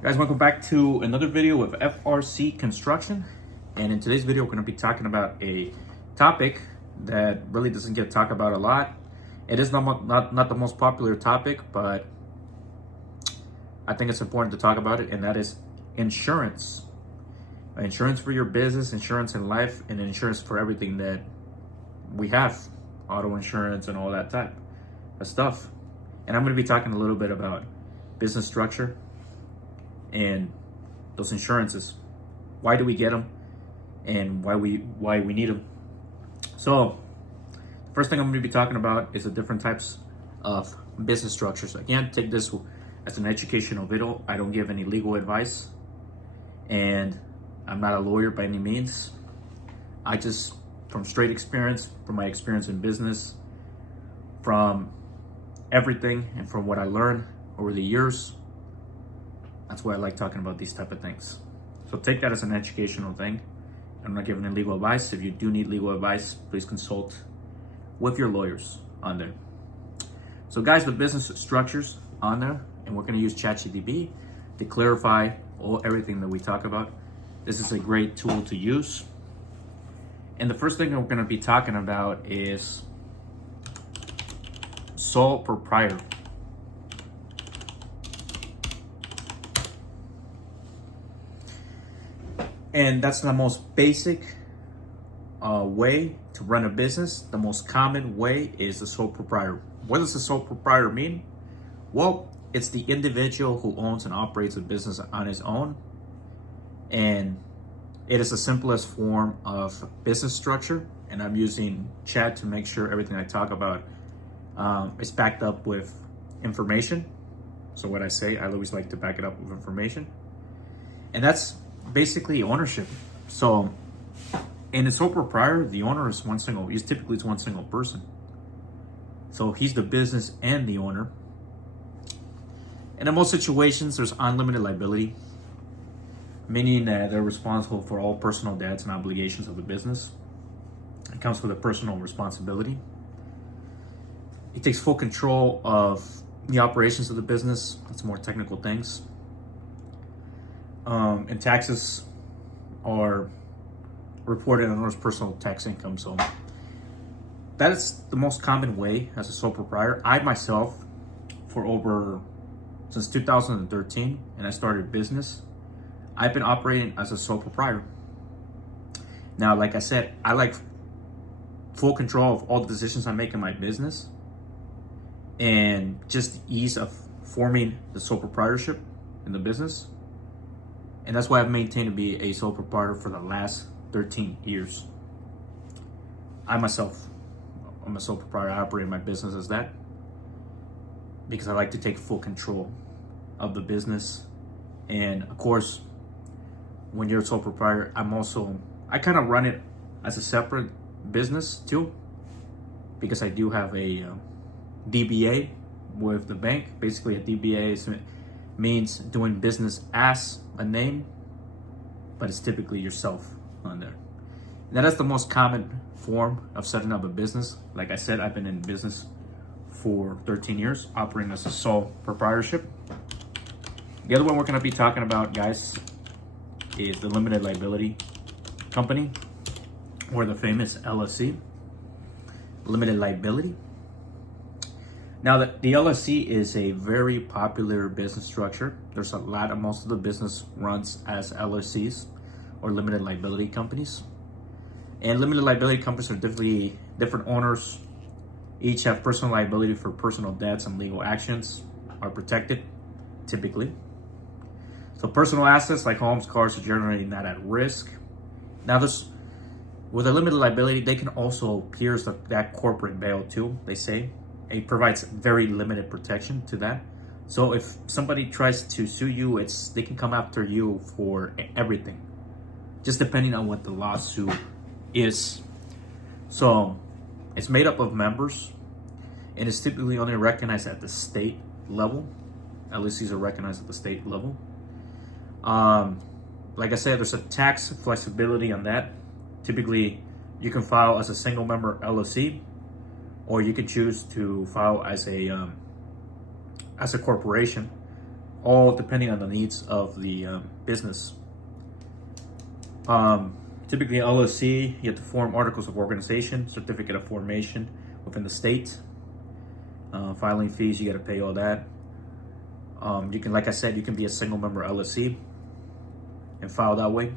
Guys, welcome back to another video with FRC Construction. And in today's video, we're going to be talking about a topic that really doesn't get talked about a lot. It is not the most popular topic, but I think it's important to talk about it, and that is insurance. Insurance for your business, insurance in life, and insurance for everything that we have. Auto insurance and all that type of stuff. And I'm going to be talking a little bit about business structure and those insurances. Why do we get them, and why we need them? So the first thing I'm going to be talking about is the different types of business structures. Again, take this as an educational video. I don't give any legal advice, and I'm not a lawyer by any means. I just, from straight experience, from my experience in business, from everything, and from what I learned over the years, that's why I like talking about these type of things. So take that as an educational thing. I'm not giving any legal advice. If you do need legal advice, please consult with your lawyers on there. So guys, the business structures on there, and we're gonna use ChatGPT to clarify everything that we talk about. This is a great tool to use. And the first thing that we're gonna be talking about is sole proprietor. And that's the most basic way to run a business. The most common way is the sole proprietor. What does the sole proprietor mean? Well, it's the individual who owns and operates a business on his own. And it is the simplest form of business structure. And I'm using chat to make sure everything I talk about is backed up with information. So what I say, I always like to back it up with information. And that's basically ownership. So in a sole proprietor, the owner is one single person. So he's the business and the owner. And in most situations, there's unlimited liability, meaning that they're responsible for all personal debts and obligations of the business. It comes with a personal responsibility. He takes full control of the operations of the business. That's more technical things. And taxes are reported on owner's personal tax income. So that is the most common way as a sole proprietor. I myself, since 2013, and I started business, I've been operating as a sole proprietor. Now, like I said, I like full control of all the decisions I make in my business, and just the ease of forming the sole proprietorship in the business. And that's why I've maintained to be a sole proprietor for the last 13 years. I'm a sole proprietor. I operate my business as that because I like to take full control of the business. And of course, when you're a sole proprietor, I kind of run it as a separate business too, because I do have a DBA with the bank. Basically, a DBA means doing business as a name, but it's typically yourself on there. Now, that's the most common form of setting up a business. Like I said, I've been in business for 13 years, operating as a sole proprietorship. The other one we're going to be talking about, guys, is the limited liability company, or the famous LLC, limited liability. Now, the LLC is a very popular business structure. Most of the business runs as LLCs, or limited liability companies. And limited liability companies are different owners. Each have personal liability for personal debts, and legal actions are protected, typically. So personal assets like homes, cars are generally not at risk. Now, with a limited liability, they can also pierce that corporate veil too, they say. It provides very limited protection to that. So if somebody tries to sue you, they can come after you for everything, just depending on what the lawsuit is. So it's made up of members, and it's typically only recognized at the state level. LLCs are recognized at the state level. Like I said, there's a tax flexibility on that. Typically, you can file as a single member LLC, or you can choose to file as a corporation. all depending on the needs of the business. Typically, LLC, you have to form articles of organization, certificate of formation within the state. Filing fees, you got to pay all that. You can, like I said, you can be a single member LLC and file that way.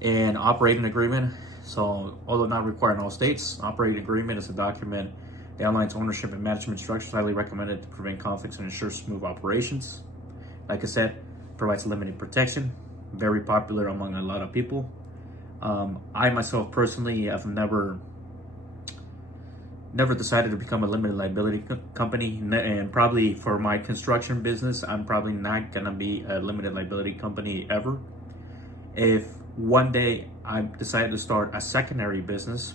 And operating agreement. So, although not required in all states, operating agreement is a document that outlines ownership and management structures, highly recommended to prevent conflicts and ensure smooth operations. Like I said, provides limited protection, very popular among a lot of people. I myself personally have never decided to become a limited liability company, and probably for my construction business, I'm probably not gonna be a limited liability company ever. If one day I decide to start a secondary business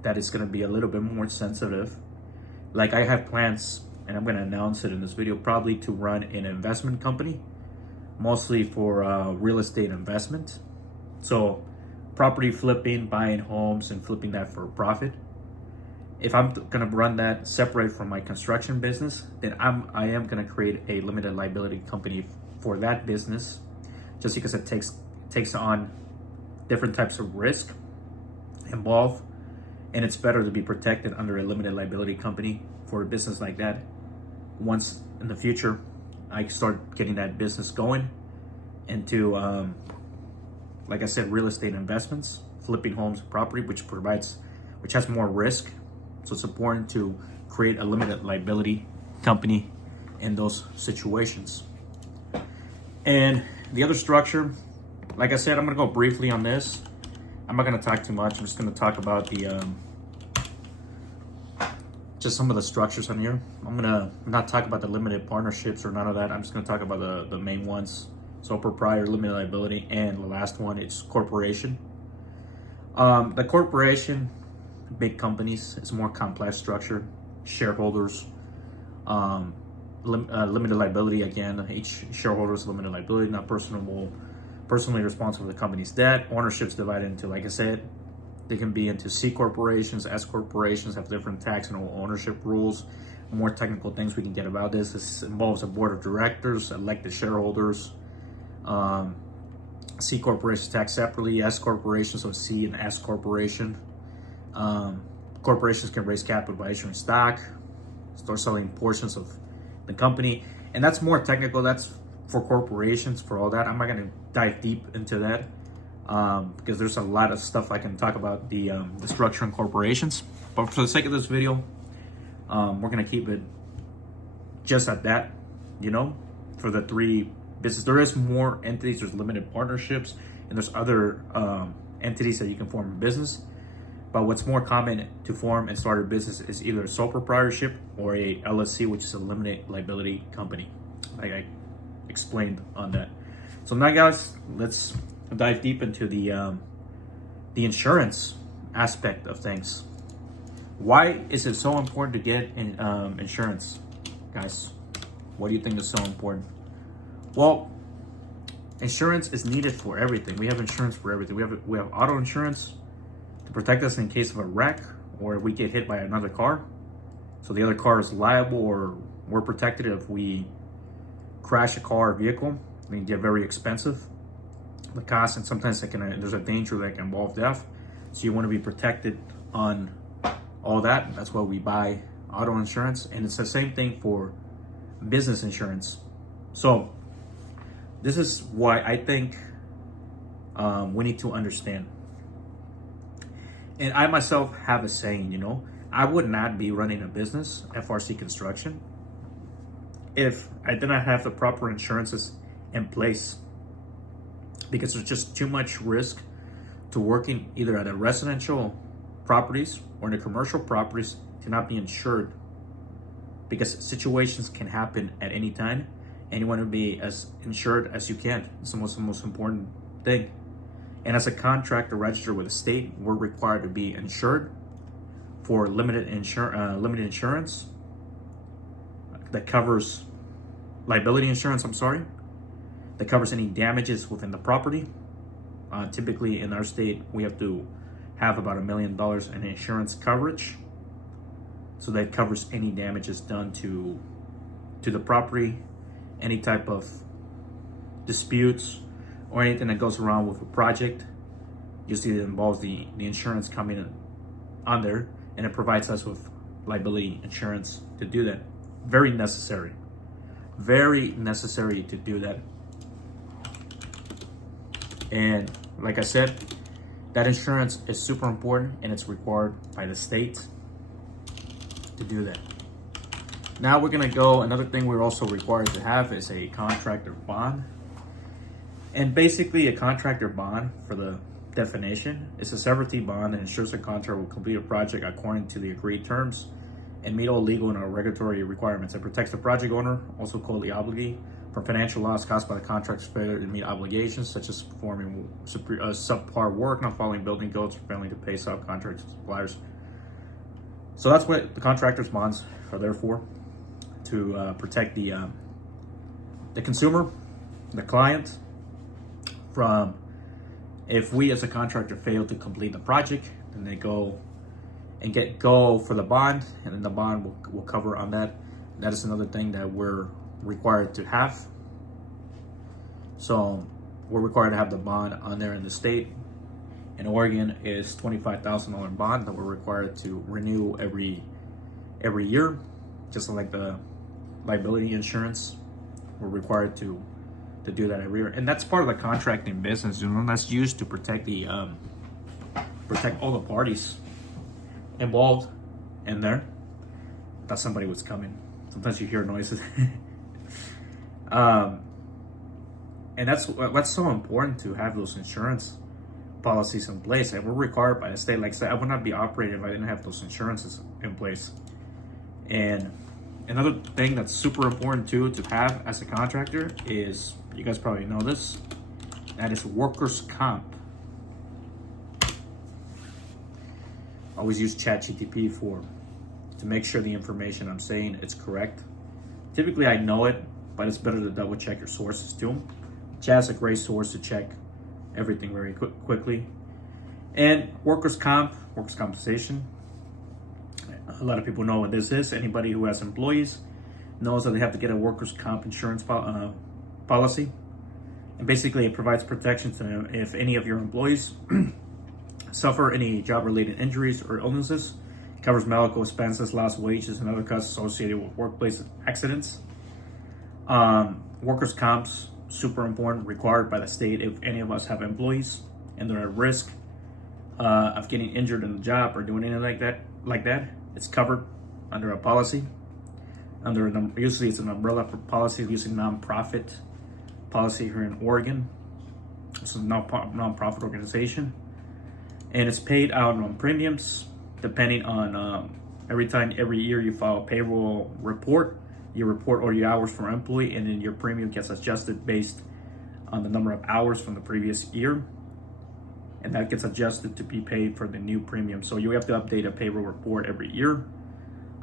that is going to be a little bit more sensitive, like I have plans, and I'm going to announce it in this video, probably to run an investment company, mostly for real estate investment. So property flipping, buying homes and flipping that for profit. If I'm going to run that separate from my construction business, then I am going to create a limited liability company for that business, just because it takes on different types of risk involved, and it's better to be protected under a limited liability company for a business like that. Once in the future I start getting that business going into like I said, real estate investments, flipping homes, property, which has more risk. So it's important to create a limited liability company in those situations. And the other structure, like I said, I'm gonna go briefly on this. I'm not gonna talk too much. I'm just gonna talk about the just some of the structures on here. I'm gonna not talk about the limited partnerships or none of that. I'm just gonna talk about the main ones. So proprietor, limited liability, and the last one is corporation. The corporation, big companies, it's more complex structure. Shareholders, limited liability, again, each shareholder is limited liability, not personally responsible for the company's debt. Ownership's divided into, like I said, they can be into C corporations, S corporations, have different tax and ownership rules. More technical things we can get about this. This involves a board of directors, elected shareholders. C corporations taxed separately, S corporations, so C and S corporation. Corporations can raise capital by issuing stock, start selling portions of the company, and that's more technical. That's for corporations, for all that. I'm not going to dive deep into that because there's a lot of stuff I can talk about the structure in corporations. But for the sake of this video, we're going to keep it just at that, for the three business. There is more entities. There's limited partnerships, and there's other entities that you can form a business. But what's more common to form and start a business is either a sole proprietorship or a LLC, which is a limited liability company, like I explained on that. So now, guys, let's dive deep into the insurance aspect of things. Why is it so important to get insurance, guys? What do you think is so important? Well, insurance is needed for everything. We have insurance for everything. We have auto insurance to protect us in case of a wreck or we get hit by another car. So the other car is liable, or we're protected if we crash a car or vehicle. It can get very expensive, the cost, and sometimes there's a danger that can involve death. So you want to be protected on all that. That's why we buy auto insurance, and it's the same thing for business insurance. So this is why I think we need to understand. And I myself have a saying, I would not be running a business, FRC Construction, if I did not have the proper insurances in place, because there's just too much risk to working either at a residential properties or in the commercial properties to not be insured, because situations can happen at any time, and you want to be as insured as you can. It's the most important thing. And as a contractor registered with the state, we're required to be insured for limited insurance that covers liability insurance, that covers any damages within the property. Typically in our state, we have to have about $1 million in insurance coverage. So that covers any damages done to to the property, any type of disputes or anything that goes around with a project. You see it involves the insurance coming on there, and it provides us with liability insurance to do that. Very necessary to do that. And like I said, that insurance is super important, and it's required by the state to do that. Now we're gonna go, another thing we're also required to have is a contractor bond. And basically a contractor bond, for the definition, is a severity bond that ensures a contractor will complete a project according to the agreed terms and meet all legal and regulatory requirements. It protects the project owner, also called the obligee, from financial loss caused by the contractor's failure to meet obligations, such as performing subpar work, not following building codes, or failing to pay subcontractors and suppliers. So that's what the contractor's bonds are there for, to protect the consumer, the client, from, if we as a contractor fail to complete the project, then they go and go for the bond, and then the bond will cover on that. That is another thing that we're required to have. So we're required to have the bond on there in the state. In Oregon is $25,000 bond that we're required to renew every year, just like the liability insurance. We're required to do that every year, and that's part of the contracting business. That's used to protect the protect all the parties involved in there. I thought somebody was coming. Sometimes you hear noises. And that's so important to have those insurance policies in place, and we're required by the state. Like I said, I would not be operating if I didn't have those insurances in place. And another thing that's super important too to have as a contractor is, you guys probably know this, that is workers' comp. Always use ChatGPT to make sure the information I'm saying is correct. Typically I know it, but it's better to double check your sources too. Chat's a great source to check everything very quickly. And workers' compensation. A lot of people know what this is. Anybody who has employees knows that they have to get a workers' comp insurance policy. And basically it provides protection to them if any of your employees suffer any job-related injuries or illnesses. It covers medical expenses, lost wages, and other costs associated with workplace accidents. Workers' comp's super important, required by the state if any of us have employees and they're at risk of getting injured in the job or doing anything like that. It's covered under a policy. Usually it's an umbrella policy, usually non-profit policy here in Oregon. It's a non-profit organization, and it's paid out on premiums depending on every year you file a payroll report. You report all your hours for employee, and then your premium gets adjusted based on the number of hours from the previous year, and that gets adjusted to be paid for the new premium. So you have to update a payroll report every year.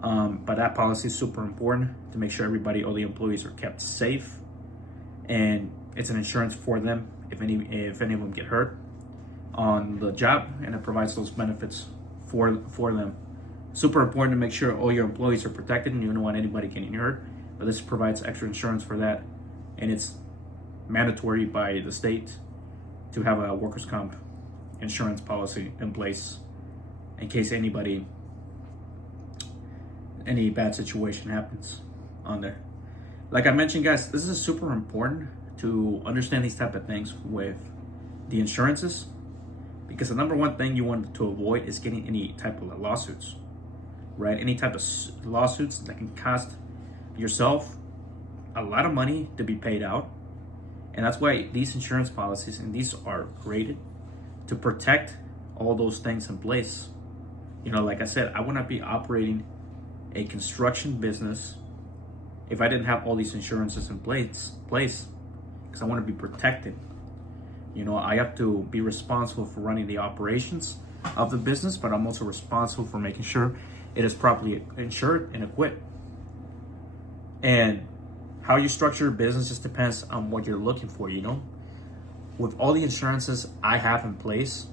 But that policy is super important to make sure all the employees are kept safe, and it's an insurance for them if any of them get hurt on the job, and it provides those benefits for them. Super important to make sure all your employees are protected, and you don't want anybody getting hurt. But this provides extra insurance for that, and it's mandatory by the state to have a workers' comp insurance policy in place in case any bad situation happens on there. Like I mentioned, guys, this is super important to understand these type of things with the insurances, because the number one thing you want to avoid is getting any type of lawsuits, right? Any type of lawsuits that can cost yourself a lot of money to be paid out. And that's why these insurance policies, and these are created to protect all those things in place. Like I said, I would not be operating a construction business if I didn't have all these insurances in place, because I want to be protected. I have to be responsible for running the operations of the business, but I'm also responsible for making sure it is properly insured and equipped. And how you structure your business just depends on what you're looking for. With all the insurances I have in place,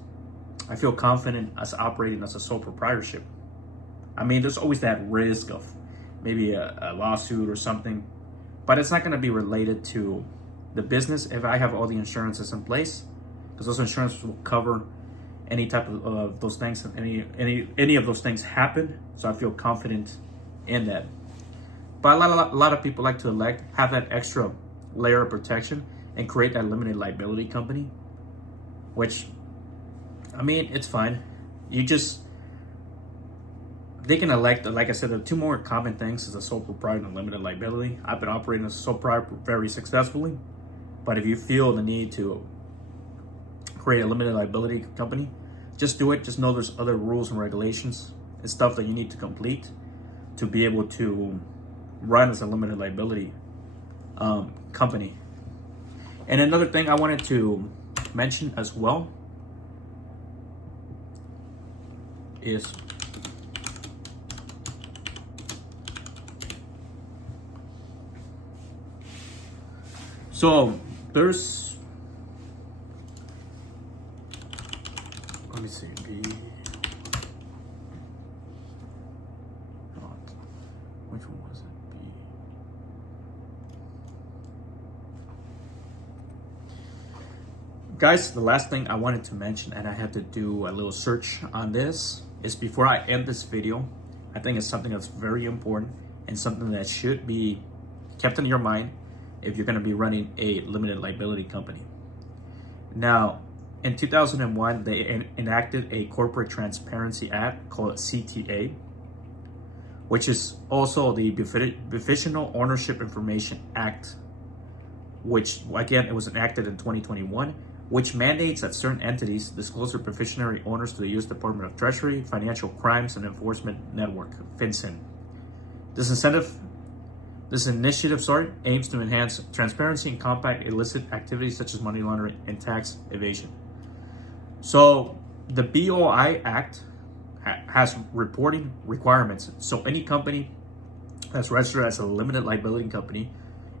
I feel confident as operating as a sole proprietorship. I mean, there's always that risk of maybe a lawsuit or something, but it's not going to be related to the business if I have all the insurances in place, because those insurances will cover any type of those things, any of those things happen. So I feel confident in that. But a lot of people like to have that extra layer of protection and create that limited liability company, which, I mean, it's fine. They can elect, like I said, the two more common things is a sole proprietor and limited liability. I've been operating as a sole proprietor very successfully, but if you feel the need to create a limited liability company, just do it. Just know there's other rules and regulations and stuff that you need to complete to be able to run as a limited liability company. And another thing I wanted to mention as well is so there's, let me see, which one was it? Guys, the last thing I wanted to mention, and I had to do a little search on this, is before I end this video, I think it's something that's very important and something that should be kept in your mind if you're going to be running a limited liability company. Now, in 2001, they enacted a Corporate Transparency Act called CTA, which is also the Beneficial Ownership Information Act, which, again, it was enacted in 2021, which mandates that certain entities disclose their beneficiary owners to the U.S. Department of Treasury, Financial Crimes and Enforcement Network, FinCEN. This initiative aims to enhance transparency and combat illicit activities such as money laundering and tax evasion. So the BOI Act has reporting requirements. So any company that's registered as a limited liability company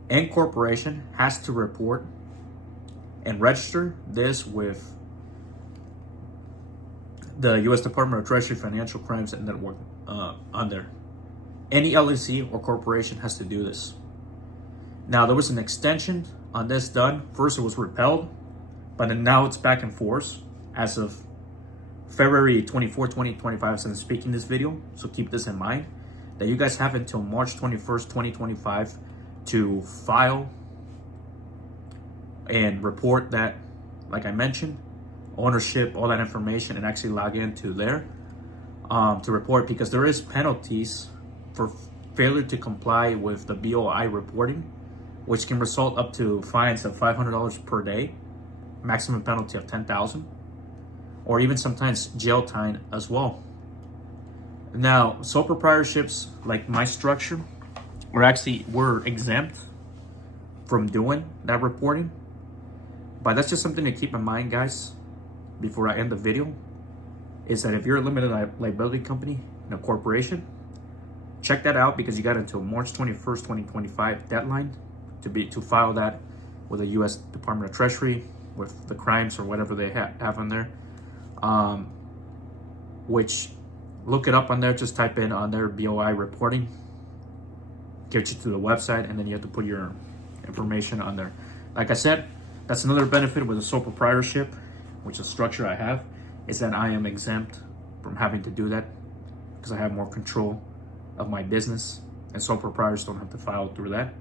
and corporation has to report and register this with the U.S. Department of Treasury, Financial Crimes and Network on there. Any LLC or corporation has to do this. Now, there was an extension on this done. First, it was repealed, but then now it's back in force as of February 24, 2025, since I'm speaking this video. So keep this in mind, that you guys have until March 21st, 2025 to file and report that, like I mentioned, ownership, all that information, and actually log into there to report, because there is penalties for failure to comply with the BOI reporting, which can result up to fines of $500 per day, maximum penalty of $10,000, or even sometimes jail time as well. Now, sole proprietorships like my structure, we're exempt from doing that reporting, but that's just something to keep in mind, guys, before I end the video, is that if you're a limited liability company and a corporation, check that out, because you got until March 21st, 2025 deadline to file that with the U.S. Department of Treasury with the crimes or whatever they have on there. Which, look it up on there. Just type in on their BOI reporting, get you to the website, and then you have to put your information on there. Like I said, that's another benefit with a sole proprietorship, which is a structure I have, is that I am exempt from having to do that because I have more control of my business, and sole proprietors don't have to file through that.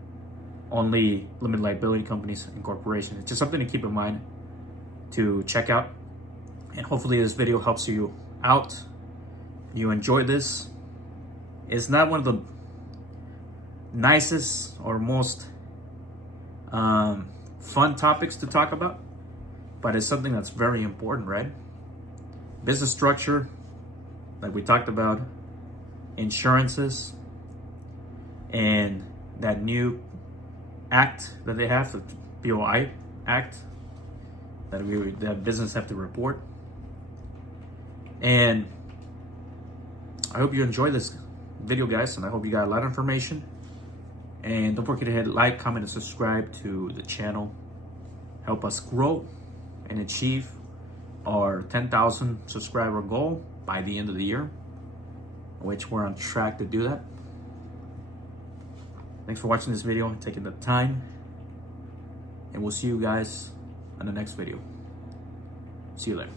Only limited liability companies and corporations. It's just something to keep in mind, to check out, and hopefully this video helps you out. You enjoy this. It's not one of the nicest or most fun topics to talk about, but it's something that's very important, right? Business structure, like we talked about, insurances, and that new act that they have, the BOI Act, that business have to report. And I hope you enjoy this video, guys, and I hope you got a lot of information. And don't forget to hit like, comment, and subscribe to the channel. Help us grow and achieve our 10,000 subscriber goal by the end of the year, which we're on track to do that. Thanks for watching this video and taking the time. And we'll see you guys on the next video. See you later.